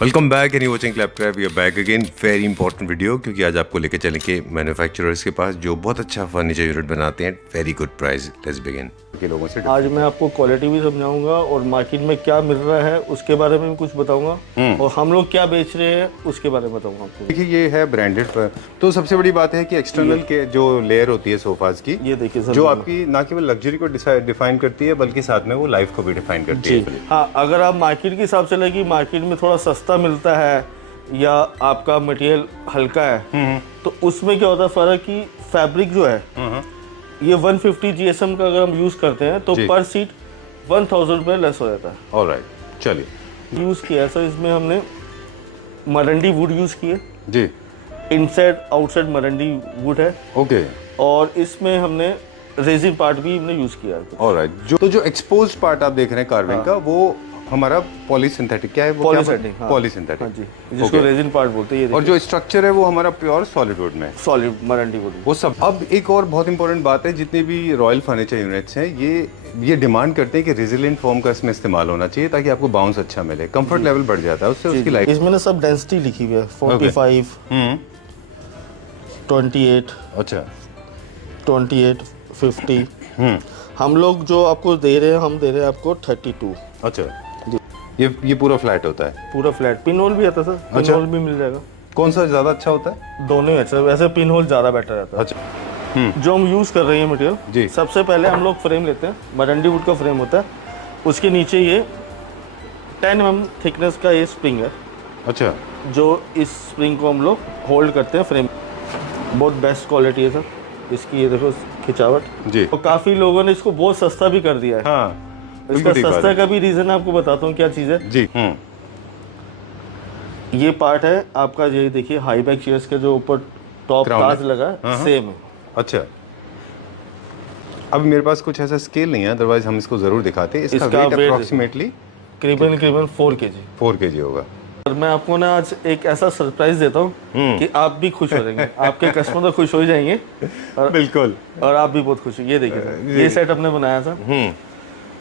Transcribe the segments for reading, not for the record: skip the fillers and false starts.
Welcome back any watching clap crap we are back again very important video क्योंकि आज आपको लेके चलेंगे मैन्युफैक्चरर्स के पास जो बहुत अच्छा फर्नीचर यूनिट बनाते हैं very good price. Let's begin के लोगों से आज मैं आपको क्वालिटी भी समझाऊंगा और मार्केट में क्या मिल रहा है उसके बारे में भी कुछ बताऊंगा और हम लोग क्या बेच रहे हैं उसके बारे में बताऊंगा आपको। देखिए ये है ब्रांडेड पर तो सबसे बड़ी बात है कि एक्सटर्नल के जो लेयर होती है सोफाज की ये देखिए सर, जो आपकी ना केवल लग्जरी को डिफाइन करती है बल्कि साथ में वो लाइफ को भी डिफाइन करती है। हाँ, अगर आप मार्केट के हिसाब से लगे मार्केट में थोड़ा सस्ता मिलता है या आपका मटेरियल हल्का है तो उसमें क्या होता है फर्क कि फैब्रिक जो है ये 150 GSM का अगर हम यूज करते हैं तो पर सीट 1000 रुपये लेस हो जाता है। ऑलराइट, चलिए यूज किया सर, इसमें हमने मरंडी वुड यूज किए जी, इनसाइड आउटसाइड मरंडी वुड है। ओके, और इसमें हमने रेजिन पार्ट भी हमने यूज किया है। ऑलराइट, जो एक्सपोज्ड पार्ट आप देख रहे हैं कार्विंग का वो हमारा पॉलीसिंथेटिक क्या है वो पॉलीसिंथेटिक हाँ जी, जिसको रेजिन पार्ट बोलते हैं। और जो स्ट्रक्चर है वो हमारा प्योर सॉलिड वुड में, सॉलिड मरंडी वुड वो सब। अब एक और बहुत इंपॉर्टेंट बात है, जितने भी रॉयल फर्नीचर यूनिट्स हैं ये डिमांड करते हैं कि रेजिलिएंट फोम का इसमें इस्तेमाल होना चाहिए ताकि आपको बाउंस अच्छा मिले, कंफर्ट लेवल बढ़ जाता है उससे, उसकी लाइफ। इसमें ना सब डेंसिटी लिखी हुई है 45 28 अच्छा 28 50। हम लोग जो आपको दे रहे हैं हम दे रहे हैं आपको 32। अच्छा, ये पूरा फ्लैट होता है? पूरा फ्लैट, पिन होल भी आता है सर, पिन होल भी मिल जाएगा। कौन सा ज्यादा अच्छा होता है? दोनों ही अच्छा, वैसे पिन होल ज्यादा बेटर रहता है। अच्छा, जो हम यूज कर रहे हैं मटेरियल जी, सबसे पहले हम लोग फ्रेम लेते हैं, मरंडी वुड का फ्रेम होता है, उसके नीचे ये 10 mm थिकनेस का ये स्प्रिंग है। अच्छा, जो इस स्प्रिंग को हम लोग होल्ड करते हैं फ्रेम। बहुत बेस्ट क्वालिटी है सर इसकी, ये देखो खिंचावट जी। और काफी लोगों ने इसको बहुत सस्ता भी कर दिया है। हाँ, इसका सस्ता का भी रीजन आपको बताता हूँ क्या चीज है जी। ये पार्ट है आपका, ये देखिए हाई बैक चेयर्स के जो ऊपर टॉप ताज लगा है सेम है। अच्छा, अब मेरे पास कुछ ऐसा स्केल नहीं है, अदरवाइज हम इसको जरूर दिखाते हैं। इसका वेट अप्रोक्सीमेटली करीबन 4 kg 4 kg होगा। और मैं आपको ना आज एक ऐसा सरप्राइज देता हूँ कि आप भी खुश हो जाएंगे, आपके कस्टमर तो खुश हो ही जाएंगे और बिल्कुल, और आप भी बहुत खुश हो। ये देखिए ये सेट अपने बनाया था।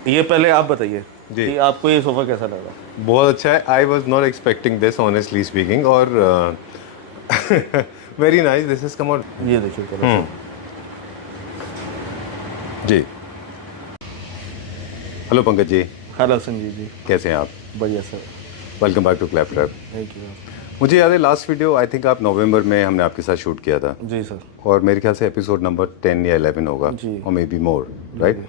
ये पहले आप बताइए कि आपको ये सोफा कैसा लगा? बहुत अच्छा है। I was not expecting this honestly speaking, और very nice, this is come out. ये देखिए जी। हेलो पंकज जी। हेलो संजीव जी, कैसे हैं आप? बढ़िया sir, welcome back to Clap Crap. Thank you. मुझे याद है लास्ट वीडियो आई थिंक आप नवंबर में हमने आपके साथ शूट किया था। जी सर। और मेरे ख्याल से एपिसोड नंबर 10 या 11 होगा, और may be more, right?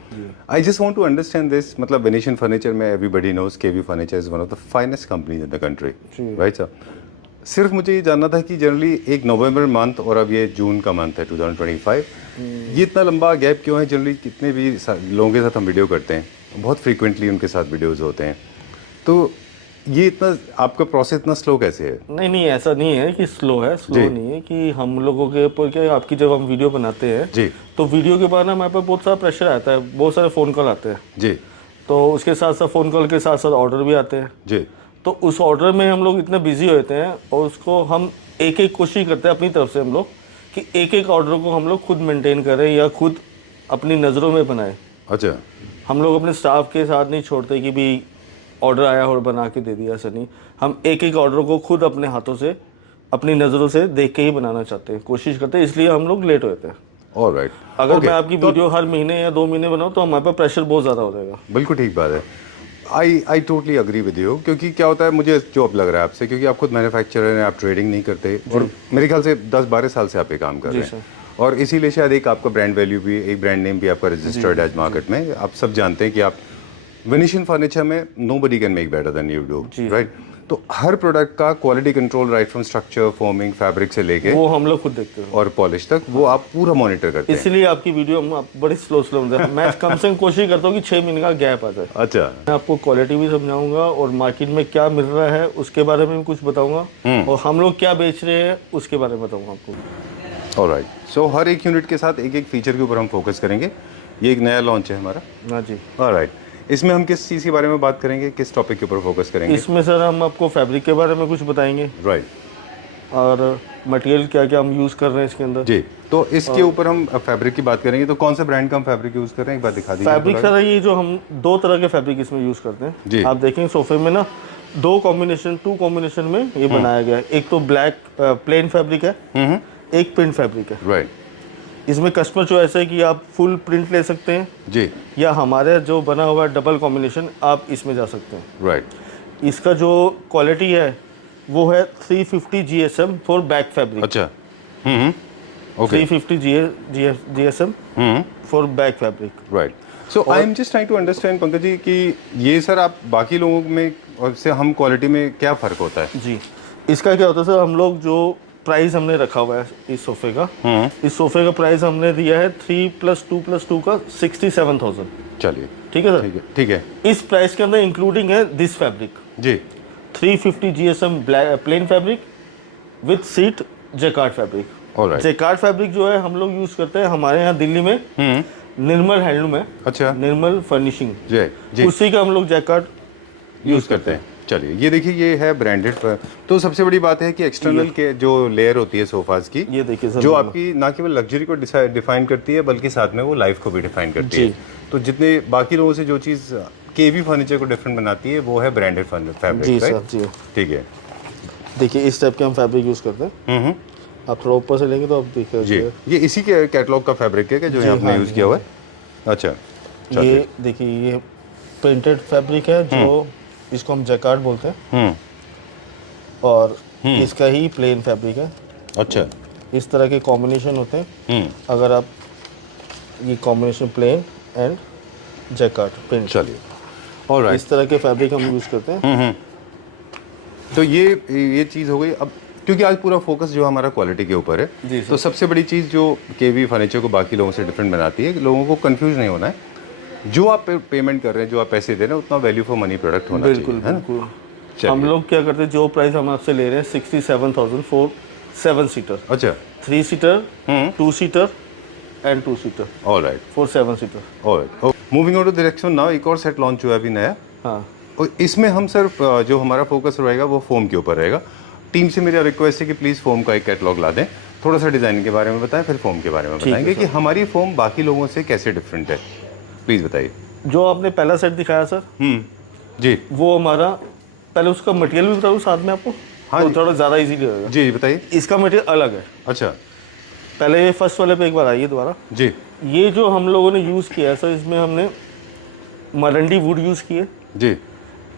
I just want to understand this, मतलब वेनेशियन फर्नीचर में everybody knows KV furniture is one of the finest companies in the country, right sir? सिर्फ मुझे ये जानना था कि जनरली एक नवंबर मंथ और अब ये जून का मंथ है 2025, ये इतना लंबा गैप क्यों है? जनरली कितने भी लोगों के साथ हम वीडियो करते हैं, बहुत फ्रीक्वेंटली उनके साथ वीडियोज़ होते हैं, तो ये इतना आपका प्रोसेस इतना स्लो कैसे है? नहीं, ऐसा नहीं है कि स्लो है, स्लो नहीं है कि हम लोगों के ऊपर क्या, आपकी जब हम वीडियो बनाते हैं जी, तो वीडियो के बाद ना हमारे पास बहुत सारा प्रेशर आता है, बहुत सारे फ़ोन कॉल आते हैं जी, तो उसके साथ साथ फ़ोन कॉल के साथ साथ ऑर्डर भी आते हैं जी, तो उस ऑर्डर में हम लोग इतने बिजी होते हैं और उसको हम एक एक कोशिश करते हैं अपनी तरफ से हम लोग कि एक एक ऑर्डर को हम लोग खुद मेंटेन करें या खुद अपनी नज़रों में बनाएं। अच्छा, हम लोग अपने स्टाफ के साथ नहीं छोड़ते कि भी ऑर्डर आया और बना के दे दिया, ऐसा नहीं। हम एक एक ऑर्डर को खुद अपने हाथों से अपनी नज़रों से देख के ही बनाना चाहते हैं, कोशिश करते हैं, इसलिए हम लोग लेट होते हैं। ऑलराइट, अगर मैं आपकी वीडियो हर महीने या 2 महीने बनाऊँ तो हमारे पास प्रेशर बहुत ज़्यादा हो जाएगा। बिल्कुल ठीक बात है, I totally agree with you, क्योंकि क्या होता है, मुझे जो अब लग रहा है आपसे, क्योंकि आप खुद मैन्युफैक्चरर हैं, आप ट्रेडिंग नहीं करते, और मेरे ख्याल से 10-12 साल से आप ये काम कर रहे हैं, और इसीलिए शायद एक आपका ब्रांड वैल्यू भी, एक ब्रांड नेम भी आपका रजिस्टर्ड है मार्केट में। आप सब जानते हैं कि आप वेनेशियन फर्नीचर में nobody can make better than you do, right? तो हर प्रोडक्ट का quality control, right from structure, forming, fabric से लेके वो हम लोग खुद देखते हैं, और पॉलिश तक वो आप पूरा मॉनिटर करते हैं। इसलिए आपकी वीडियो हम बड़ी स्लो मैं कम से कम कोशिश करता हूँ कि 6 महीने का गैप आ जाए। अच्छा, मैं आपको क्वालिटी भी समझाऊंगा और मार्केट में क्या मिल रहा है उसके बारे में भी कुछ बताऊंगा और हम लोग क्या बेच रहे हैं उसके बारे में बताऊंगा आपको। ऑलराइट, सो हर एक यूनिट के साथ एक एक फीचर के ऊपर हम फोकस करेंगे। ये एक नया लॉन्च है हमारा। हाँ जी। ऑलराइट, इसमें हम किस चीज़ के बारे में बात करेंगे, किस टॉपिक के ऊपर फोकस करेंगे? इसमें सर हम आपको फैब्रिक के बारे में कुछ बताएंगे, राइट, और मटेरियल क्या क्या हम यूज़ कर रहे हैं इसके अंदर जी। तो इसके ऊपर हम फैब्रिक की बात करेंगे, तो कौन सा ब्रांड का हम फैब्रिक यूज़ कर रहे हैं, एक बार दिखा दीजिए। फैब्रिक सर ये जो हम 2 तरह के फैब्रिक इसमें यूज़ करते हैं जी। आप देखेंगे सोफे में ना टू कॉम्बिनेशन में ये बनाया गया है। एक तो ब्लैक प्लेन फैब्रिक है, एक प्रिंट फैब्रिक है। राइट। इसमें कस्टमर चॉइस है कि आप फुल प्रिंट ले सकते हैं जी, या हमारे जो बना हुआ है डबल कॉम्बिनेशन आप इसमें जा सकते हैं। राइट। इसका जो क्वालिटी है वो है 350 GSM फॉर बैक फैब्रिक। अच्छा, okay, 350 GSM for back fabric. Right. So I am just trying to understand Pankaj ji कि ये सर आप बाकी लोगों में और से हम क्वालिटी में क्या फ़र्क होता है? जी, इसका क्या होता है सर, हम लोग जो प्राइस हमने रखा हुआ है इस सोफे का, इस सोफे का प्राइस हमने दिया है 3+2+2 का 67,000। चलिए, ठीक है सर, ठीक है। इस प्राइस के अंदर इंक्लूडिंग है दिस फैब्रिक जी, 350 GSM plain fabric with seat jacquard fabric. Alright. Jacquard fabric जो है हम लोग यूज करते हैं हमारे यहाँ दिल्ली में, निर्मल हैंडलूम है। अच्छा, निर्मल फर्निशिंग, जी, उसी का हम लोग जेकार्ड यूज़ करते हैं। चलिए, ये देखिए, ये है ब्रांडेड। तो सबसे बड़ी बात है कि एक्सटर्नल के जो लेयर होती है सोफाज की, ये देखिए सर, जो आपकी ना केवल लग्जरी को डिफाइन करती है बल्कि साथ में वो लाइफ को भी डिफाइन करती है। तो जितने बाकी लोगों से जो चीज़ केवी फर्नीचर को डिफरेंट बनाती है वो है ब्रांडेड फैब्रिक। जी सर, जी ठीक है। देखिए इस टाइप के हम फैब्रिक यूज करते हैं। आप थोड़ा ऊपर से लेंगे तो आप देखिए जी, ये इसी के कैटलॉग का फैब्रिक है जो यहाँ आपने यूज़ किया हुआ है। अच्छा, ये देखिए, ये प्रिंटेड फैब्रिक है जो इसको हम जैकार्ड बोलते हैं, और इसका ही प्लेन फैब्रिक है। अच्छा, इस तरह के कॉम्बिनेशन होते हैं। अगर आप ये combination plain and jacquard print, चलिए, ऑलराइट, इस तरह के फैब्रिक हम यूज करते हैं। तो ये चीज़ हो गई। अब क्योंकि आज पूरा फोकस जो हमारा क्वालिटी के ऊपर है, तो सबसे बड़ी चीज़ जो केवी फर्नीचर को बाकी लोगों से डिफरेंट बनाती है, लोगों को कंफ्यूज नहीं होना है। जो आप पेमेंट कर रहे हैं, जो आप पैसे दे रहे हैं, उतना वैल्यू फॉर मनी प्रोडक्ट होना चाहिए। बिल्कुल। हम लोग क्या करते हैं, जो प्राइस हम आपसे ले रहे हैं 67,000 फॉर 7 सीटर। अच्छा, 3 seater, 2 seater and 2 seater. Alright, for 7 seater. Alright. Moving on to direction now, एक और सेट लॉन्च हुआ है अभी नया। हाँ, और इसमें हम सर जो हमारा फोकस रहेगा वो फोम के ऊपर रहेगा। टीम से मेरा रिक्वेस्ट है कि प्लीज़ फोम का एक कैटलॉग ला दें, थोड़ा सा डिज़ाइन के बारे में बताएं, फिर फोम के बारे में बताएंगे कि हमारी फोम बाकी लोगों से कैसे डिफरेंट है। प्लीज़ बताइए। जो आपने पहला सेट दिखाया सर, जी, वो हमारा, पहले उसका मटेरियल भी बताऊँ साथ में आपको? हाँ, तो थोड़ा ज़्यादा इजीली होगा। जी बताइए। इसका मटेरियल अलग है। अच्छा, पहले ये फर्स्ट वाले पे एक बार आइए दोबारा। जी, ये जो हम लोगों ने यूज़ किया है सर, इसमें हमने मरंडी वुड यूज़ किए। जी,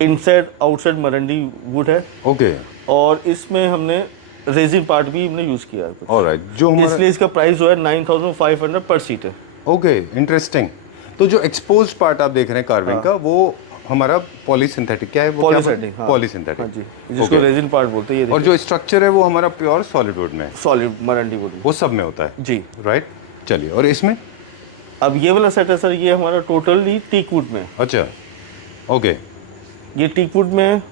इनसाइड आउटसाइड मरंडी वुड है। ओके, और इसमें हमने रेजिन पार्ट भी हमने यूज़ किया है। ऑलराइट। जो हमारा, इसलिए इसका प्राइस जो है 9,500 पर सीट है। Okay, interesting. तो जो एक्सपोज्ड पार्ट आप देख रहे हैं कार्विंग का, वो हमारा पॉलीसिंथेटिक, क्या है वो? पॉलीसिंथेटिक, हाँ। पॉलीसिंथेटिक, हाँ जी, जिसको रेजिन पार्ट बोलते हैं। ये और जो स्ट्रक्चर है वो हमारा प्योर सॉलिड वुड में, सॉलिड मरंडी वुड, वो सब में होता है जी, राइट। चलिए, और इसमें अब ये वाला सेट है सर, ये हमारा टोटली टीक वुड में। अच्छा, ओके, ये टीक वुड में है।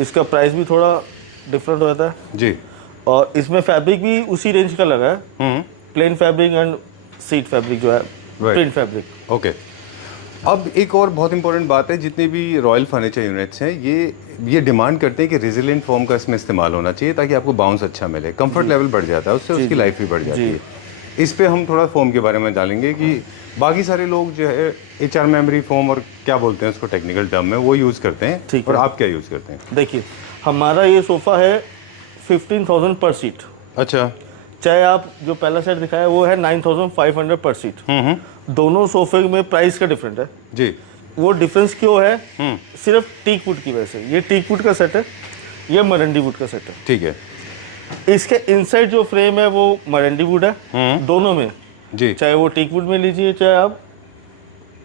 इसका प्राइस भी थोड़ा डिफरेंट होता है जी, और इसमें फैब्रिक भी उसी रेंज का लगा है, plane fabric and seat fabric जो है प्रिंट फैब्रिक। ओके। अब एक और बहुत इंपॉर्टेंट बात है, जितने भी रॉयल फर्नीचर यूनिट्स हैं ये डिमांड करते हैं कि रेजिलिएंट फोम का इसमें इस्तेमाल होना चाहिए ताकि आपको बाउंस अच्छा मिले, कंफर्ट लेवल बढ़ जाता है उससे, उसकी लाइफ भी बढ़ जाती है। इस पे हम थोड़ा फोम के बारे में जानेंगे कि बाकी सारे लोग जो है HR मेमोरी फोम और क्या बोलते हैं उसको टेक्निकल टर्म में, वो यूज़ करते हैं, और आप क्या यूज़ करते हैं? देखिए, हमारा ये सोफ़ा है 15,000 पर सीट। अच्छा, चाहे आप जो पहला सेट दिखाया वो है 9,500 पर सीट। दोनों सोफे में प्राइस का डिफरेंट है जी। वो डिफरेंस क्यों है? सिर्फ टीक वुड की वजह से। ये टीक वुड का सेट है, ये मरंडी वुड का सेट है। ठीक है। इसके इनसाइड जो फ्रेम है वो मरंडी वुड है, दोनों में जी, चाहे वो टीक वुड में लीजिए चाहे आप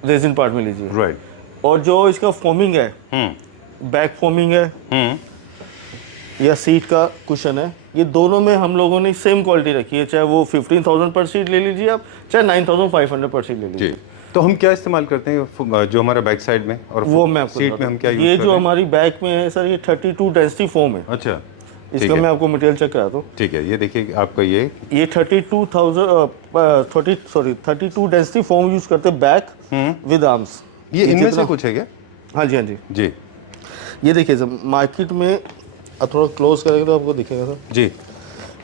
रेजिन पार्ट में लीजिए, राइट। और जो इसका फोमिंग है, बैक फोमिंग है या सीट का कुशन है, ये दोनों में हम लोगों ने सेम क्वालिटी रखी है, चाहे वो 15,000 पर सीट ले लीजिए आप, चाहे 9,500 पर सीट ले लीजिए जी। तो हम क्या इस्तेमाल करते हैं जो हमारा बैक साइड में, और वो मैं आपको सीट में हम क्या यूज ये करते जो हैं? हमारी बैक में है सर, ये 32 डेंसिटी फोम है। अच्छा, इसका मैं आपको मटेरियल चेक कराता हूँ। ठीक है, ये देखिए आपका ये 32 डेंसिटी फोम यूज करते हैं बैक विद आर्म्स। ये इनमें से कुछ है क्या? हाँ जी, हाँ जी जी। ये देखिए सर, मार्केट में आप थोड़ा क्लोज करेंगे तो आपको दिखेगा सर जी।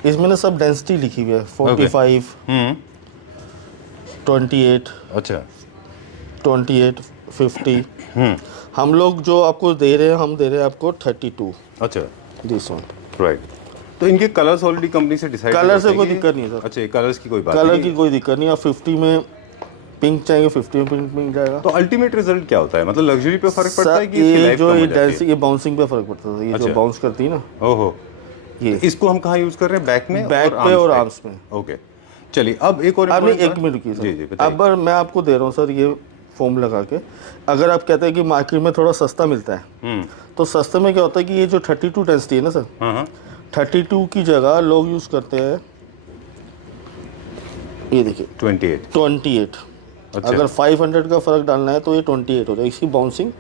इसमें ना सब डेंसिटी लिखी हुई है, 45, 28, अच्छा, 28, 50। हम लोग जो आपको दे रहे हैं, हम दे रहे हैं आपको 32। अच्छा, दिस वन, राइट। तो इनके कलर्स ऑलरेडी कंपनी से डिसाइड कलर से कोई दिक्कत नहीं है सर। अच्छा, कलर्स की कोई बात कलर नहीं की कोई दिक्कत नहीं। आप 50 में पिंक चाहेंगे, 50 में पिंक जाएगा। तो अल्टीमेट रिजल्ट क्या होता है? मतलब लग्जरी पे फर्क पड़ता है कि इसकी ये लाइफ जो कम हो ये जाती है? डांसिंग, ये बाउंसिंग पे फर्क पड़ता है। ये जो बाउंस करती है ना, ओहो, ये इसको हम कहाँ यूज कर रहे हैं? बैक में, बैक पे और आर्म्स में। ओके, चलिए अब एक और आपने important एक मिनट रुकिए जी जी सर। बताइए। अब मैं आपको दे रहा हूँ सर ये फोम लगा के। अगर आप कहते हैं कि मार्केट में थोड़ा सस्ता मिलता है, तो सस्ते में क्या होता है कि ये जो 32 डेंसिटी है ना सर, हाँ, 32 की जगह लोग यूज करते हैं, ये देखिए 28। अच्छा। अगर 500 का फर्क डालना है तो ये 28 हो जाएगा। इसकी बाउंसिंग,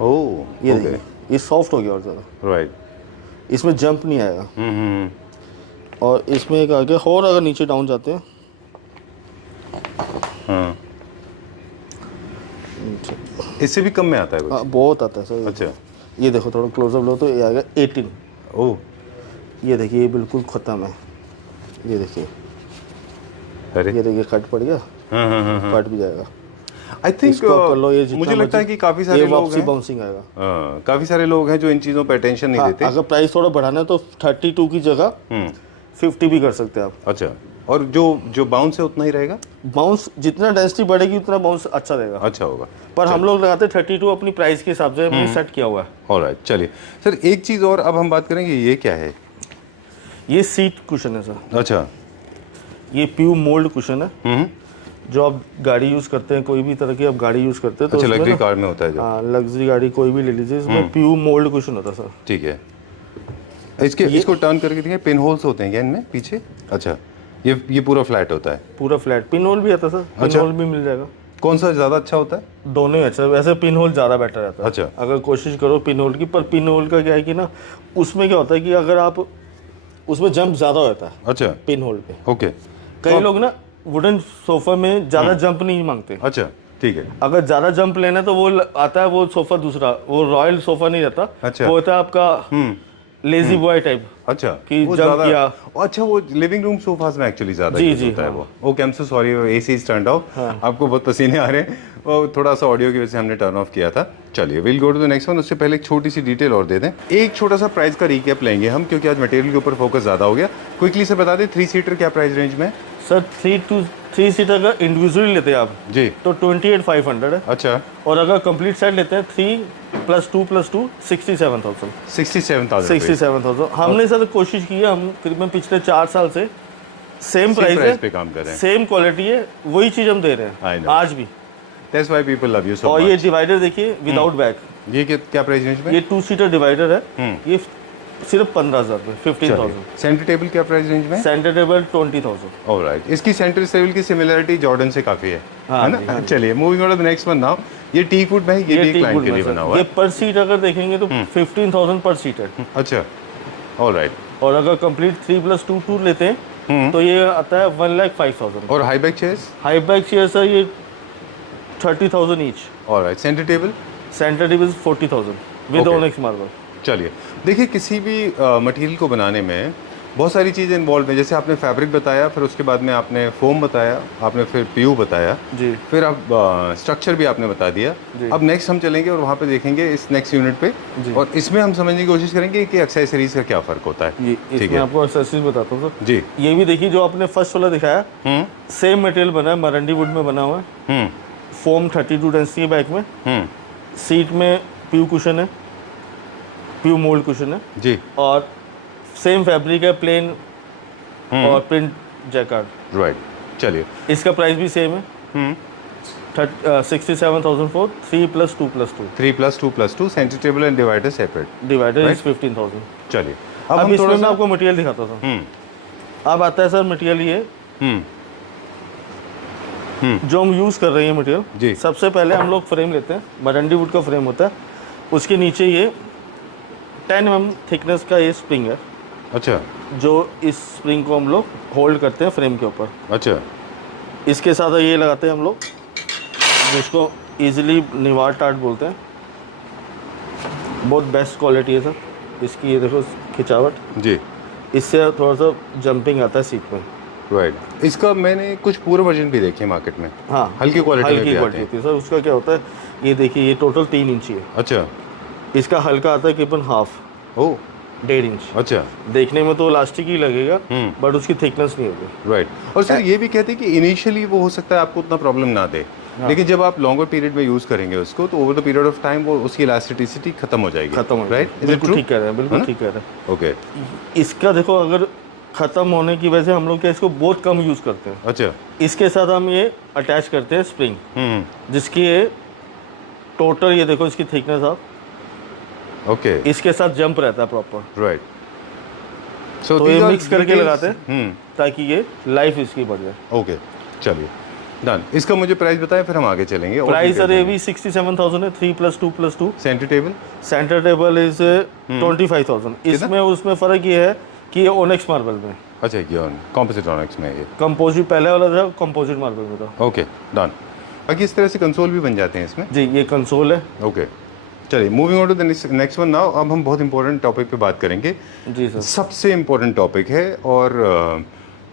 ओह, ये देखिए, ये सॉफ्ट हो गया और ज़्यादा, राइट। इसमें जंप नहीं आएगा। और इसमें एक आगे और अगर नीचे डाउन जाते हैं, हाँ, इससे भी कम में आता है कुछ? बहुत आता है सर। अच्छा, ये देखो थोड़ा क्लोजअप लो तो ये आ गया 18। ओह, ये देखिए ये बिल्कुल ख़त्म है। ये देखिए, अरे ये देखिए कट पड़ गया। हाँ, कट भी जाएगा। आई थिंक इसको कर लो, ये जितना मुझे लगता है कि काफी सारे लोग हैं, बाउंसिंग आएगा। काफी सारे लोग हैं जो इन चीजों पर अटेंशन नहीं देते। अगर प्राइस थोड़ा बढ़ाना है तो 32 की जगह 50 भी कर सकते हैं आप। अच्छा, और जो बाउंस है उतना ही रहेगा? बाउंस जितना डेंसिटी बढ़ेगी उतना बाउंस अच्छा रहेगा। अच्छा होगा, पर हम लोग लगाते 32 अपनी प्राइस के हिसाब से हमने सेट किया हुआ है। ऑलराइट, चलिए सर एक चीज और अब हम बात करेंगे, ये क्या है? ये सीट कुशन है सर। अच्छा, ये प्यू मोल्ड कुशन है, जो आप गाड़ी यूज करते हैं, कोई भी तरह की आप गाड़ी यूज करते हैं तो अच्छा, लग्जरी कार में होता है जो? हाँ, लग्जरी गाड़ी कोई भी ले लीजिए, इसमें प्यू मोल्ड कुशन होता है सर। ठीक है, इसको टर्न करके देखिए, पिन होल्स होते हैं क्या इनमें पीछे? अच्छा, ये पूरा फ्लैट होता है? पूरा फ्लैट। पिन होल भी आता है सर, पिन होल भी मिल जाएगा। कौन सा ज़्यादा अच्छा होता है? दोनों ही अच्छा है, वैसे पिन होल ज़्यादा बेटर रहता है। अच्छा, अगर कोशिश करो पिन होल की, पर पिन होल का क्या है कि ना, उसमें क्या होता है कि अगर आप उसमें जंप ज़्यादा होता है। अच्छा, पिन होल पे। ओके, कई लोग ना वुडन सोफा में ज़्यादा जंप नहीं मांगते। अच्छा, ठीक है। अगर ज़्यादा जंप लेना है तो वो आता है वो सोफा दूसरा, वो रॉयल सोफा नहीं रहता। अच्छा, वो होता है आपका लेजी बॉय टाइप। अच्छा, कि जंप किया। अच्छा, वो लिविंग रूम सोफास में एक्चुअली ज्यादा यूज होता है वो। Okay, I am so sorry, AC is turned of. आपको बहुत पसीने आ रहे हैं, वो थोड़ा सा ऑडियो की वजह से हमने टर्न ऑफ किया था। चलिए, will go to the next one. उससे पहले एक छोटी सी डिटेल और दे दें, एक छोटा सा प्राइस का रिकैप लेंगे हम, क्योंकि आज मटेरियल के ऊपर फोकस ज्यादा हो गया। क्विकली से बता दें, 3 सीटर क्या प्राइस रेंज में? सर 3 सीटर का इंडिविजुअली लेते हैं आप जी तो 28,500 है। अच्छा, और अगर कंप्लीट सेट लेते हैं 3 + 2 + 2 67,000। 67,000। हमने सर कोशिश की है, हम करीबन पिछले 4 साल से सेम प्राइस पे काम कर रहे हैं, सेम क्वालिटी है, वही चीज हम दे रहे हैं आज भी। That's why people love you so और much। ये डिवाइडर देखिए विदाउट बैक, ये क्या प्राइस रेंज में? ये 2 सीटर डिवाइडर है, ये सिर्फ 15,000 में 15,000। सेंटर टेबल क्या प्राइस रेंज में? Centre table 20,000। ऑलराइट, इसकी सेंटर टेबल की सिमिलरिटी जॉर्डन से काफी है, है ना? चलिए, moving on to the next one now. ये टीक वुड में है, ये भी क्लाइंट के लिए बना हुआ है। ये पर सीट अगर देखेंगे तो 15,000 पर सीट है। अच्छा, ऑलराइट। और अगर कंप्लीट 3 + 2 टूर लेते हैं तो ये आता है 1,05,000। और high back chairs? High back chair sir ये 30,000 each. Alright, centre table? Centre table 40,000 with onyx marble. चलिए, देखिए किसी भी मटेरियल को बनाने में बहुत सारी चीज़ें इन्वॉल्व हैं। जैसे आपने फैब्रिक बताया, फिर उसके बाद में आपने फोम बताया, आपने फिर पीयू बताया जी, फिर आप स्ट्रक्चर भी आपने बता दिया। अब नेक्स्ट हम चलेंगे और वहाँ पे देखेंगे इस नेक्स्ट यूनिट पे, और इसमें हम समझने की कोशिश करेंगे कि एक्सेसरीज का क्या फ़र्क होता है। ठीक है, आपको एक्सेसरीज बताता हूँ सर। जी, ये भी देखिए, जो आपने फर्स्ट वाला दिखाया सेम मटेरियल बना है, मरंडी वुड में बना हुआ है। फोम 32 डेंसिटी है बैक में। सीट में प्यू कुशन है, प्यू मोल्ड कुशन है जी, और सेम फैब्रिक है, प्लेन और प्रिंट जैकार्ड। राइट, चलिए इसका प्राइस भी सेम है। 67,000 for 3 + 2 + 2। 3 + 2 + 2 centre table and divider separate. Divider is 15,000। चलिए, अब इसमें मैं आपको मटेरियल दिखाता था। अब आता है सर मटेरियल ये जो हम यूज़ कर रहे हैं मटेरियल। सबसे पहले हम लोग फ्रेम लेते हैं, मरंडी वुड का फ्रेम होता है, उसके नीचे ये 10 mm थिकनेस का ये स्प्रिंग है। अच्छा, जो इस स्प्रिंग को हम लोग होल्ड करते हैं फ्रेम के ऊपर। अच्छा, इसके साथ ये लगाते हैं हम लोग, जिसको इजीली निवार टार्ट बोलते हैं। बहुत बेस्ट क्वालिटी है सर इसकी। ये देखो खिंचावट जी, इससे थोड़ा सा जंपिंग आता है सीट में। राइट। इसका मैंने कुछ पूरा वर्जन भी देखे मार्केट में। हाँ, हल्की क्वालिटी में भी आते क्वालिटी हैं। होती है सर। उसका क्या होता है, ये देखिए, ये टोटल 3 इंची है। अच्छा। इसका हल्का आता है करीबन हाफ, ओ 1.5 इंच। अच्छा। देखने में तो इलास्टिक ही लगेगा, बट उसकी थिकनेस नहीं होगी। राइट। और सर ये भी कहते हैं कि इनिशियली वो हो सकता है आपको उतना प्रॉब्लम ना दे, लेकिन जब आप लॉन्गर पीरियड में यूज करेंगे उसको, तो over the period of time वो उसकी इलास्टिसिटी खत्म हो जाएगी। खत्म हो राइट। बिल्कुल ठीक कह रहे हैं, बिल्कुल ठीक कह रहे हैं। ओके। इसका देखो, अगर खत्म होने की वजह से हम लोग क्या इसको बहुत कम यूज करते हैं। अच्छा। इसके साथ हम ये अटैच करते हैं स्प्रिंग, जिसकी ये टोटल, ये देखो इसकी थिकनेस आप, ओके, इसके साथ जंप रहता है प्रॉपर। राइट। तो ये मिक्स करके लगाते हैं ताकि ये लाइफ इसकी बढ़ जाए। ओके, चलिए डन। इसका मुझे प्राइस बताएं, फिर हम आगे चलेंगे। प्राइस सर ये भी 67,000 है, 3+2+2। Centre table, centre table is 25,000। इसमें उसमें फ़र्क ये है कि ये ओनेक्स मार्बल में। अच्छा, ये कॉम्पोजिट ऑनिक्स में, ये कंपोजिट पहले वाला था, कंपोजिट मार्बल में था। Okay done. बाकी इस तरह से कंसोल भी बन जाते हैं इसमें। जी, ये कंसोल है। ओके, चलिए moving on to the next one now. अब हम बहुत इंपॉर्टेंट टॉपिक पे बात करेंगे। जी सर। सबसे इंपॉर्टेंट टॉपिक है, और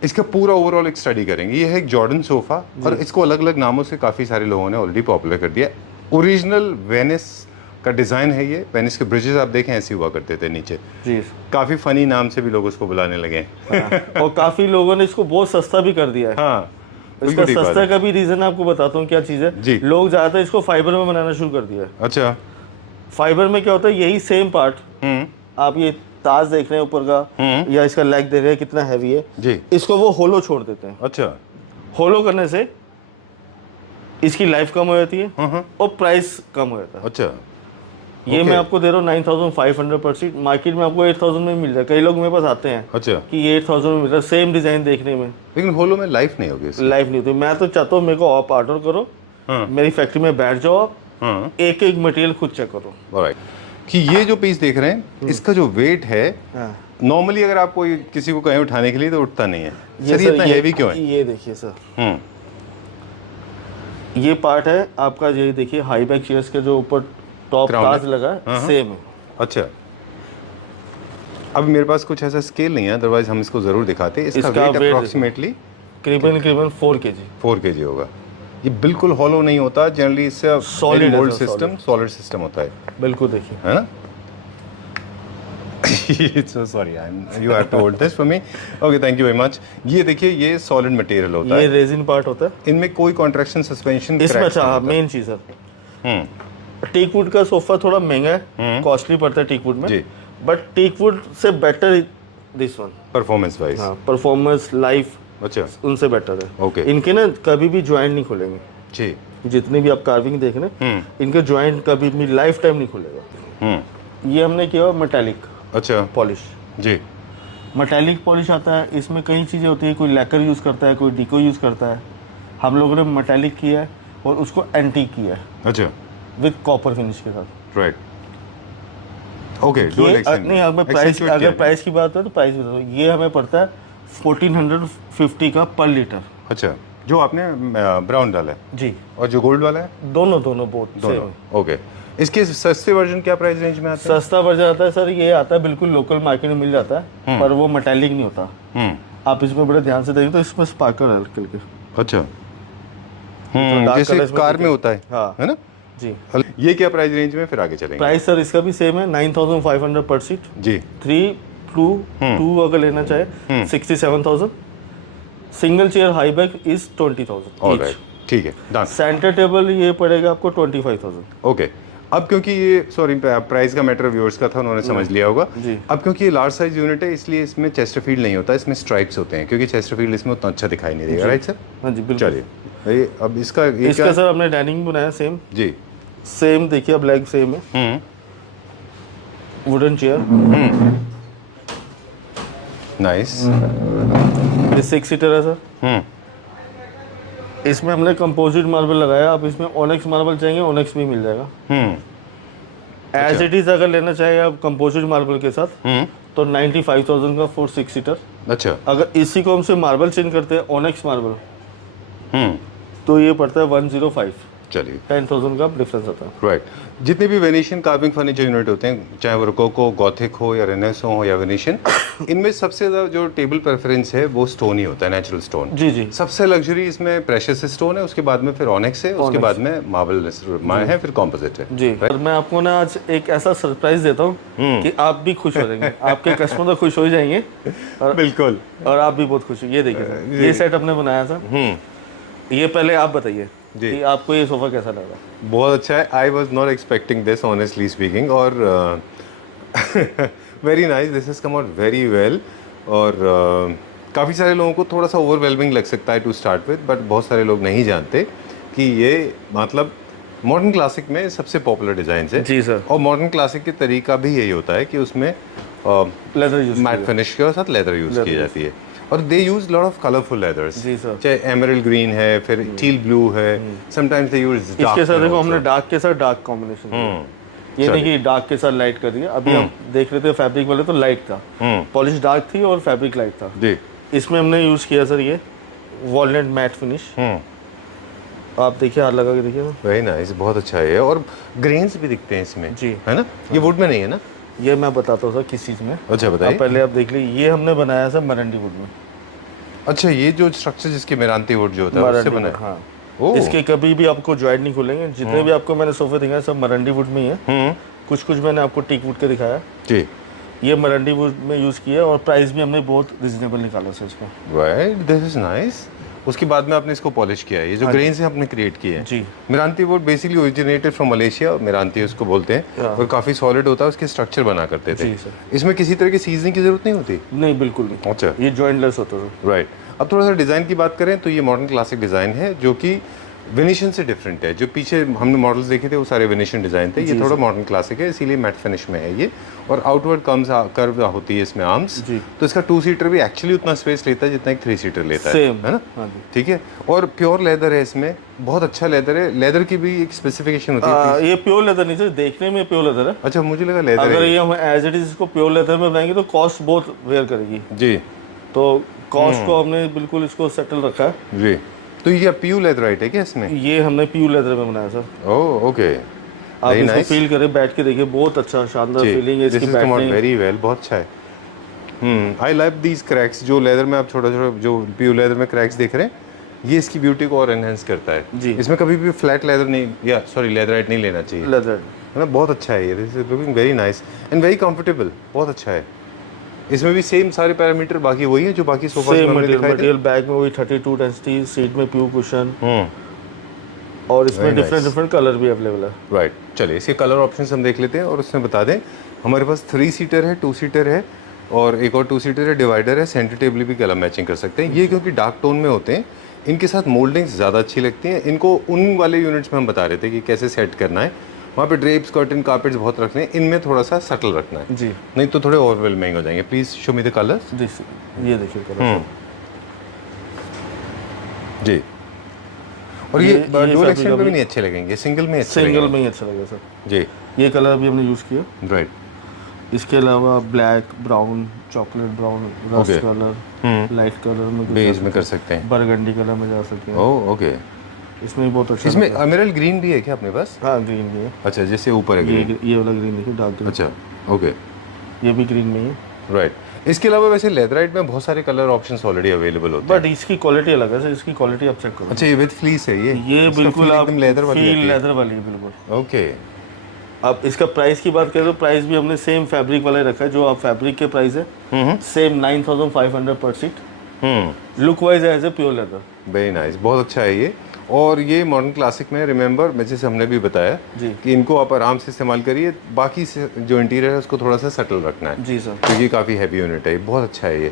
इसका पूरा ओवरऑल एक स्टडी करेंगे। ये है एक जॉर्डन सोफ़ा, और इसको अलग अलग नामों से काफ़ी सारे लोगों ने ऑलरेडी पॉपुलर कर दिया। ओरिजिनल वेनिस का डिज़ाइन है ये। वेनिस के ब्रिजेस आप देखें ऐसे हुआ करते थे नीचे। जी, काफ़ी फ़नी नाम से भी लोग उसको बुलाने लगे। हाँ। और काफ़ी लोगों ने इसको बहुत सस्ता भी कर दिया है। हाँ, इसका सस्ता का भी रीज़न आपको बताता हूँ क्या चीज़ है। जी। लोग ज़्यादातर इसको फाइबर में बनाना शुरू कर दिया है। अच्छा। फाइबर में क्या होता है, यही सेम पार्ट, आप ये ताज देख रहे हैं ऊपर का, या इसका लेग देख रहे हैं कितना हैवी है जी, इसको वो होलो छोड़ देते हैं। अच्छा। होलो करने से इसकी लाइफ कम हो जाती है और प्राइस कम हो जाता है। अच्छा। ये मैं आपको दे रहा हूँ 9,500 पर सीट। मार्केट में आपको 8,000 में मिल जाए। कई लोग मेरे पास आते हैं अच्छा कि ये 8,000 में मिल रहा है, सेम डिजाइन देखने में, लेकिन होलो में लाइफ नहीं होगी इसकी। लाइफ नहीं होती। मैं तो चाहता हूँ मेरे को आप ऑर्डर करो, मेरी फैक्ट्री में बैठ जाओ आप, एक एक मटेरियल खुद चेक करो। ऑलराइट। कि ये जो पीस देख रहे हैं, इसका जो वेट है, नॉर्मली अगर आप कोई किसी को कहें उठाने के लिए तो उठता नहीं है। सर ये इतना हैवी क्यों है? ये देखिए सर, ये पार्ट है आपका, ये देखिए हाई बैक चेयर्स के जो ऊपर टॉप ताज लगा है, सेम है। अच्छा। अब मेरे पास कुछ ऐसा स्केल नहीं है, अदरवाइज हम इसको जरूर दिखाते। इसका वेट अप्रोक्सीमेटली करीबन 4 kg। 4 kg होगा। ये बिल्कुल हॉलो नहीं होता, जनरली इससे solid mould system, solid system होता है। बिल्कुल देखिए, है ना? So sorry, you have to hold this for me. Okay, thank you very much. ये देखिए, ये सॉलिड मटेरियल होता है। ये रेजिन पार्ट होता है। इनमें कोई कॉन्ट्रैक्शन सस्पेंशन इसमें अच्छा मेन चीज है, टीक वुड का सोफा थोड़ा महंगा है, कॉस्टली पड़ता है टीक वुड में, बट टीक वुड से better this one performance wise. Performance, life, अच्छा, उनसे बेटर है। ओके। इनके ना कभी भी जॉइंट नहीं खुलेंगे जी। जितनी भी आप कार्विंग देख रहे हैं, इनके जॉइंट कभी भी लाइफ टाइम नहीं खुलेगा। ये हमने किया मेटालिक, अच्छा, पॉलिश जी। मेटालिक पॉलिश आता है। इसमें कई चीज़ें होती है, कोई लैकर यूज़ करता है, कोई डिको यूज़ करता है। हम लोगों ने मेटालिक किया है और उसको एंटीक किया है, अच्छा, विद कॉपर फिनिश के साथ। Right, okay. नहीं, अगर प्राइस की बात है तो प्राइस बताओ। ये हमें पड़ता है 1450 का पर लीटर। अच्छा, जो आपने ब्राउन डाला है जी, और जो गोल्ड वाला है, दोनों बोथ दोनों। ओके। इसके सस्ते वर्जन क्या प्राइस रेंज में आता है? सस्ता वर्जन आता है सर, ये आता है बिल्कुल लोकल मार्केट में मिल जाता है, पर वो मेटालिक नहीं होता। आप इसमें बड़े ध्यान से देखें तो इसमें स्पार्कल है हल्के हल्के। अच्छा, जैसे कार में होता है, हाँ, है ना जी। ये क्या प्राइस रेंज में, फिर आगे चलेंगे। प्राइस सर इसका भी सेम है, 9,500 पर सीट जी। 3+2 अगर लेना चाहे 67,000। Single chair high back is 20,000। Alright, ठीक है, डन। सेंटर टेबल ये पड़ेगा आपको 25,000। ओके। अब क्योंकि ये सॉरी प्राइस का मैटर व्यूअर्स का था, उन्होंने समझ लिया होगा जी। अब क्योंकि ये लार्ज साइज यूनिट है, इसलिए इसमें चेस्टरफील्ड नहीं होता, इसमें स्ट्राइप्स होते हैं, क्योंकि चेस्टरफील्ड इसमें उतना अच्छा दिखाई नहीं देगा। Right sir? हाँ जी, बिल्कुल। चलिए, अब इसका सर हमने डाइनिंग बनाया सेम जी, सेम देखिए, अब लेग सेम है, वुडन चेयर, नाइस। ये 6 सीटर है सर। इसमें हमने कंपोजिट मार्बल लगाया। आप इसमें ओनेक्स मार्बल चाहेंगे, ओनेक्स भी मिल जाएगा। एज इट इज अगर लेना चाहिए आप कंपोजिट मार्बल के साथ, तो 95,000 का 4 6 सीटर। अच्छा, अगर इसी को हमसे मार्बल चेंज करते हैं ओनेक्स मार्बल, तो ये पड़ता है 105। चलिए 10,000 का डिफरेंस आता है। राइट। जितने भी वेनेशियन कार्विंग फर्नीचर यूनिट होते हैं, चाहे वो रोकोको, गॉथिक हो या रेनेसो हो या वेनेशियन, इनमें सबसे ज़्यादा जो टेबल प्रेफरेंस है वो स्टोन ही होता है, नेचुरल स्टोन। जी जी। सबसे लग्जरी इसमें प्रेशियस स्टोन है, उसके बाद में फिर ऑनिक्स है, उसके बाद में मार्बल है, फिर कॉम्पोजिट है। जी। और मैं आपको ना आज एक ऐसा सरप्राइज देता हूँ कि आप भी खुश हो जाएंगे, आपके कस्टमर तो खुश हो जाएंगे और बिल्कुल, और आप भी बहुत खुश हो। ये देखिए सर, ये सेट हमने बनाया था। ये पहले आप बताइए कि आपको ये सोफा कैसा लगा? बहुत अच्छा है। I was not expecting this honestly speaking, और very nice, this is come out very well. और काफ़ी सारे लोगों को थोड़ा सा ओवरवेलमिंग लग सकता है टू स्टार्ट विद, बट बहुत सारे लोग नहीं जानते कि ये मतलब मॉडर्न क्लासिक में सबसे पॉपुलर डिज़ाइन है। जी सर। और मॉडर्न क्लासिक की तरीका भी यही होता है कि उसमें लेदर यूज, मैट फिनिश के साथ लेदर यूज़ की जाती है, और they use lot of colourful leathers. जी सर। चाहे एमरल्ड ग्रीन है, फिर टील ब्लू है, समटाइम्स दे यूज डार्क। इसके साथ देखो हमने डार्क के साथ डार्क कॉम्बिनेशन, ये नहीं कि डार्क के साथ लाइट कर दिया। अभी हम देख रहे थे फैब्रिक वाले तो लाइट था, पॉलिश डार्क थी और फैब्रिक लाइट था जी। इसमें हमने यूज किया सर ये वॉलनट मैट फिनिश। आप देखिए, हाथ लगा के देखिए। वेरी नाइस, बहुत अच्छा है। और ग्रेन्स भी दिखते हैं इसमें जी, है ना? ये वुड में नहीं है ना? ये मैं बताता हूँ सर किस चीज़ में। अच्छा बताइए। पहले आप देख लीजिए, ये हमने बनाया सर मरंडी वुड में। अच्छा, ये जो स्ट्रक्चर जिसके मेरांती वुड जो होता है उससे बना है? हाँ। इसके कभी भी आपको जॉइंट नहीं खुलेंगे। जितने भी आपको मैंने सोफे दिखाए सब मरंडी वुड में ही है। कुछ कुछ मैंने आपको टीक वुड के दिखाया जी। ये मरंडी वुड में यूज़ किया और प्राइस भी हमने बहुत रिजनेबल निकाला सर इसका। Right, this is nice. उसके बाद में आपने इसको पॉलिश किया है, ये जो ग्रेन्स है आपने क्रिएट किए हैं। जी। Meranti wood basically originated from Malaysia, meranti उसको बोलते हैं, और काफ़ी सॉलिड होता है, उसके स्ट्रक्चर बना करते थे। इसमें किसी तरह की सीजनिंग की जरूरत नहीं होती? नहीं, बिल्कुल नहीं। अच्छा, ये जॉइंटलेस होता है। राइट। अब थोड़ा सा डिज़ाइन की बात करें तो ये मॉडर्न क्लासिक डिज़ाइन है जो कि वेनेशियन से डिफरेंट है। जो पीछे हमने मॉडल्स देखे थे वो सारे वेनेशियन डिज़ाइन थे, ये थोड़ा मॉडर्न क्लासिक है, इसीलिए मैट फिनिश में है ये। और आउटवर्ड कर्व होती है इसमें आर्म्स, तो इसका 2 सीटर भी एक्चुअली उतना स्पेस लेता है जितना एक 3 सीटर लेता है ना? ठीक है। और प्योर लेदर है इसमें, बहुत अच्छा लेदर है। लेदर की भी एक स्पेसिफिकेशन होती है। ये प्योर लेदर नहीं सर, देखने में प्योर लेदर है। अच्छा, मुझे लगा लेदर अगर ये हम एज इट इज इसको प्योर लेदर में बनाएंगे तो कॉस्ट बहुत वेयर करेगी जी, तो कॉस्ट को हमने बिल्कुल इसको सेटल रखा है जी। तो ये पीयू लेदराइट है क्या इसमें? ये हमने पीयू लेदर में बनाया सर। ओह ओके, आप इसको फील करें, बैठ के देखिए, बहुत अच्छा शानदार फीलिंग है इसकी बैठने। वेरी वेल, बहुत अच्छा है। आई लव दीज क्रैक्स जो लेदर में आप छोटा छोटा जो पीयू लेदर में क्रैक्स देख रहे हैं, ये इसकी ब्यूटी को और एनहेंस करता है जी। इसमें कभी भी फ्लैट लेदर नहीं, या सॉरी लेदराइट नहीं लेना चाहिए। लेदर है ना? बहुत अच्छा है ये, this is looking very nice and very comfortable, बहुत अच्छा है। इसमें भी सेम सारे पैरामीटर बाकी वही है जो बाकी सोफा में हमने दिखाए थे। मटेरियल बैग में वही 32 डेंसिटी, सीट में प्यू कुशन, और इसमें डिफरेंट कलर भी अवेलेबल है। राइट, चलिए इसके कलर ऑप्शंस हम देख लेते हैं और उसमें बता दें। हमारे पास 3 सीटर है, 2 सीटर है, और एक और 2 सीटर है, डिवाइडर है, सेंटर टेबल भी कलर मैचिंग कर सकते हैं। ये क्योंकि डार्क टोन में होते हैं, इनके साथ मोल्डिंग्स ज़्यादा अच्छी लगती हैं। इनको उन वाले यूनिट्स में हम बता रहे थे कि कैसे सेट करना है, वहाँ पे ड्रेप्स, कर्टन, कारपेट्स बहुत रखने हैं, इनमें थोड़ा सा सटल रखना है जी, नहीं तो थोड़े ओवरवेलमिंग हो जाएंगे। Please show me the colours. जी, ये देखिए कलर जी। और ये डुअल एक्सटेंड पे भी नहीं अच्छे लगेंगे, सिंगल में सिंगल में ही अच्छा लगेगा सर जी। ये कलर भी हमने यूज़ किया। राइट। इसके अलावा black, brown, chocolate brown, rust colour, light colour में बेज में कर सकते हैं, बरगंडी कलर में जा सकते हैं। Oh okay. इसमें भी बहुत अच्छा। इसमें एमरल्ड ग्रीन भी है क्या अपने पास? हाँ, ग्रीन भी है। अच्छा, जैसे ऊपर है ग्रीन, ये वाला ग्रीन देखिए, डार्क ग्रीन। अच्छा ओके, ये भी ग्रीन में है। राइट। इसके अलावा वैसे लेदराइट में बहुत सारे कलर ऑप्शंस ऑलरेडी अवेलेबल होते हैं, बट इसकी क्वालिटी अलग है सर। इसकी क्वालिटी आप चेक करो। अच्छा, ये विद फ्लीस है ये बिल्कुल आप लेदर वाली है, लेदर वाली है बिल्कुल। ओके। अब इसका प्राइस की बात करें तो प्राइस भी हमने सेम फैब्रिक वाला रखा है, जो आप फैब्रिक के प्राइस है सेम 9500 पर seat. Look wise as a pure leather, very nice, बहुत अच्छा है ये। और ये मॉडर्न क्लासिक में रिमेंबर जैसे हमने भी बताया जी कि इनको आप आराम से इस्तेमाल करिए, बाकी से जो इंटीरियर है उसको थोड़ा सा सटल रखना है जी सर, क्योंकि काफ़ी हैवी यूनिट है, बहुत अच्छा है ये।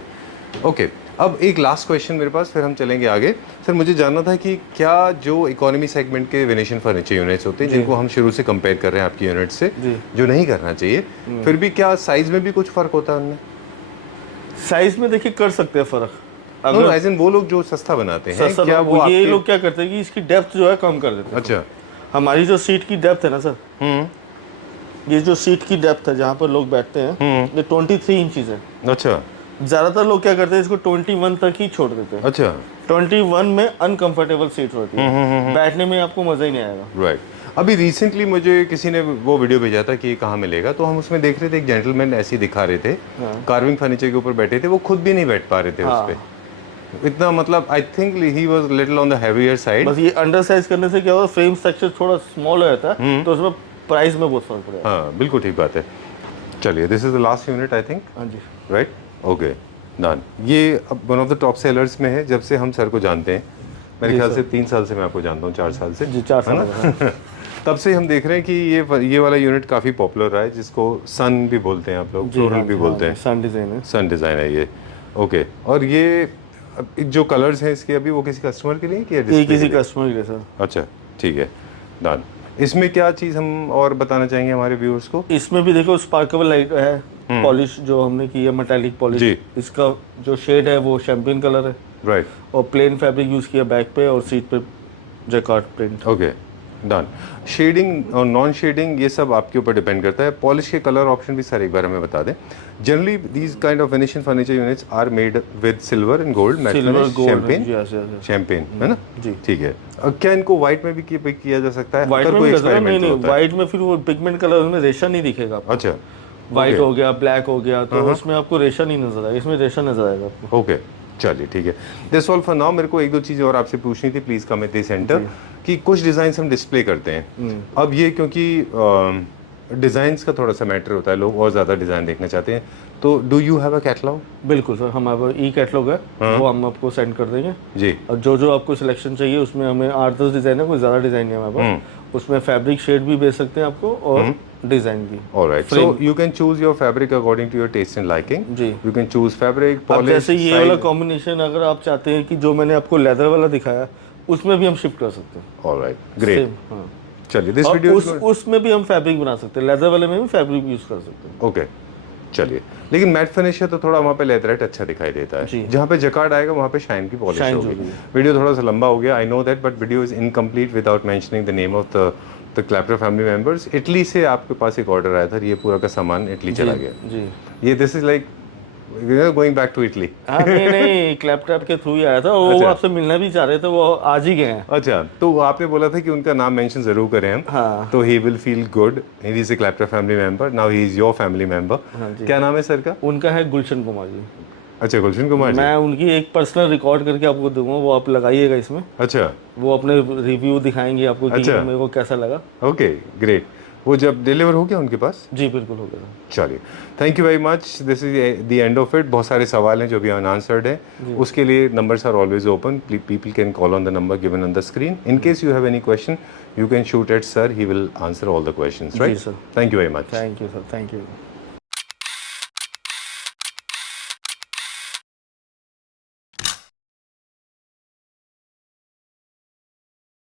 ओके, अब एक लास्ट क्वेश्चन मेरे पास, फिर हम चलेंगे आगे। सर मुझे जानना था कि क्या जो इकोनॉमी सेगमेंट के वेनेशियन फर्नीचर यूनिट्स होते हैं जिनको हम शुरू से कंपेयर कर रहे हैं आपकी यूनिट से, जो नहीं करना चाहिए, फिर भी क्या साइज में भी कुछ फ़र्क होता है उनमें? साइज में देखिए कर सकते हैं फ़र्क। अगर वो लोग जो सस्ता बनाते हैं, क्या वो ये लोग क्या करते हैं कि इसकी डेप्थ जो है कम कर देते हैं। अच्छा, हमारी जो सीट की डेप्थ है ना सर, ये जो सीट की डेप्थ है जहाँ पर लोग बैठते हैं, ये 23 इंचेस है। अच्छा, ज्यादातर लोग क्या करते हैं, इसको 21 तक ही छोड़ देते हैं। अच्छा, 21 में अनकंफर्टेबल सीट होती है, बैठने में आपको मजा ही नहीं आएगा। राइट। अभी रिसेंटली मुझे किसी ने वो वीडियो भेजा था कि ये कहाँ मिलेगा, तो हम उसमें देख रहे थे एक जेंटलमैन ऐसे ही दिखा रहे थे, कार्विंग फर्नीचर के ऊपर बैठे थे, वो खुद भी नहीं बैठ पा रहे थे उस पे। इतना मतलब I think he was little on the heavier side. बस ये अंडर साइज करने से क्या होगा, फ्रेम स्ट्रक्चर थोड़ा स्मॉल हो जाता है, तो उसमें प्राइस में बहुत फर्क पड़ेगा। हाँ बिल्कुल ठीक बात है। चलिए, this is the last unit I think. हाँ जी, राइट, ओके डन। ये one of the top sellers में है जब से हम सर को जानते हैं। मेरे ख्याल से 3 साल से मैं आपको जानता हूँ, 4 साल से जी, 4 साल तब से हम देख रहे हैं कि ये वाला यूनिट काफ़ी पॉपुलर रहा है, जिसको सन भी बोलते हैं आप लोग, फ्लोरल भी बोलते हैं। सन डिज़ाइन है, सन डिज़ाइन है ये। ओके, और ये जो कलर्स हैं इसके अभी वो किसी कस्टमर के लिए कि ये किसी कस्टमर के लिए सर। अच्छा ठीक है, डन। इसमें क्या चीज़ हम और बताना चाहेंगे हमारे व्यूअर्स को? इसमें भी देखो स्पार्केबल लाइट है, पॉलिश जो हमने की है मेटालिक पॉलिश। इसका जो शेड है वो शैम्पेन कलर है, राइट। और प्लेन फैब्रिक यूज़ किया बैक पे और सीट पे jacquard print. Okay done. Shading और नॉन शेडिंग ये सब आपके ऊपर डिपेंड करता है। पॉलिश के कलर ऑप्शन भी सर एक बार हमें बता दें। Generally these kind of Venetian furniture units are made with silver and gold, champagne, है ना जी? ठीक है। क्या इनको व्हाइट में भी किया जा सकता है? व्हाइट में नहीं, व्हाइट में फिर वो पिगमेंट कलर में रेशा नहीं दिखेगा। अच्छा, व्हाइट हो गया, ब्लैक हो गया, तो उसमें आपको रेशा नहीं नजर आएगा, इसमें रेशा नजर आएगा आपको। ओके चलिए ठीक है। That's all for now. मेरे को 1-2 चीज़ें और आपसे पूछनी थी, please come at the centre, कि कुछ डिज़ाइंस हम डिस्प्ले करते हैं। अब ये क्योंकि डिज़ाइंस का थोड़ा सा मैटर होता है, लोग और ज़्यादा डिज़ाइन देखना चाहते हैं, तो do you have a catalogue? बिल्कुल सर, हमारा ई कैटलॉग है, वो हम आपको सेंड कर देंगे जी। और जो आपको सिलेक्शन चाहिए उसमें हमें 8-10 डिज़ाइन है, कोई ज़्यादा डिज़ाइन नहीं है हमारे पास। उसमें फैब्रिक शेड भी भेज सकते हैं आपको और डिज़ाइन भी। Alright, so you can choose your fabric according to your taste and liking. जी, you can choose fabric, polish. जैसे ये वाला कॉम्बिनेशन अगर आप चाहते हैं कि जो मैंने आपको लेदर वाला दिखाया, उसमें भी हम शिफ्ट कर सकते हैं। Alright, great. चलिए, दिस वीडियो उसमें भी हम फैब्रिक बना सकते हैं, लेदर वाले में भी फैब्रिक यूज कर सकते हैं। ओके चलिए, लेकिन मैट फिनिश है तो थोड़ा वहाँ पे लेदरेट अच्छा दिखाई देता है। जहाँ पे जकार्ड आएगा वहाँ पे शाइन की पॉलिश होगी। वीडियो थोड़ा सा लंबा हो गया, I know that, but video is incomplete without mentioning the name of the Claptor family members. Italy से आपके पास एक ऑर्डर आया था, ये पूरा का सामान इटली चला गया जी। ये this is like going back to Italy. नहीं, क्लैपटॉप के थ्रू ही आया था। वो आपसे मिलना भी चाह रहे थे, वो आज ही गए हैं। अच्छा, तो आपने बोला था कि उनका नाम मेंशन जरूर करें हम। हाँ। तो he will feel good, he is a Claptor family member, now he is your family member. क्या नाम है सर का? उनका है गुलशन कुमार जी। अच्छा, गुलशन कुमार जी। मैं उनकी एक पर्सनल रिकॉर्ड करके आपको दूंगा, वो आप लगाइएगा इसमें। अच्छा, वो अपने रिव्यू दिखाएंगे आपको कि मेरे को कैसा लगा। Okay great. वो जब डिलीवर हो गया उनके पास? जी बिल्कुल हो गया। चलिए, thank you very much. This is the end of it. बहुत सारे सवाल हैं जो भी अनआंसर्ड हैं, उसके लिए numbers are always open. People can call on the number given on the screen. In case you have any question, you can shoot at sir, he will answer all the questions, right? Ji, sir. Thank you very much. Thank you, sir. Thank you.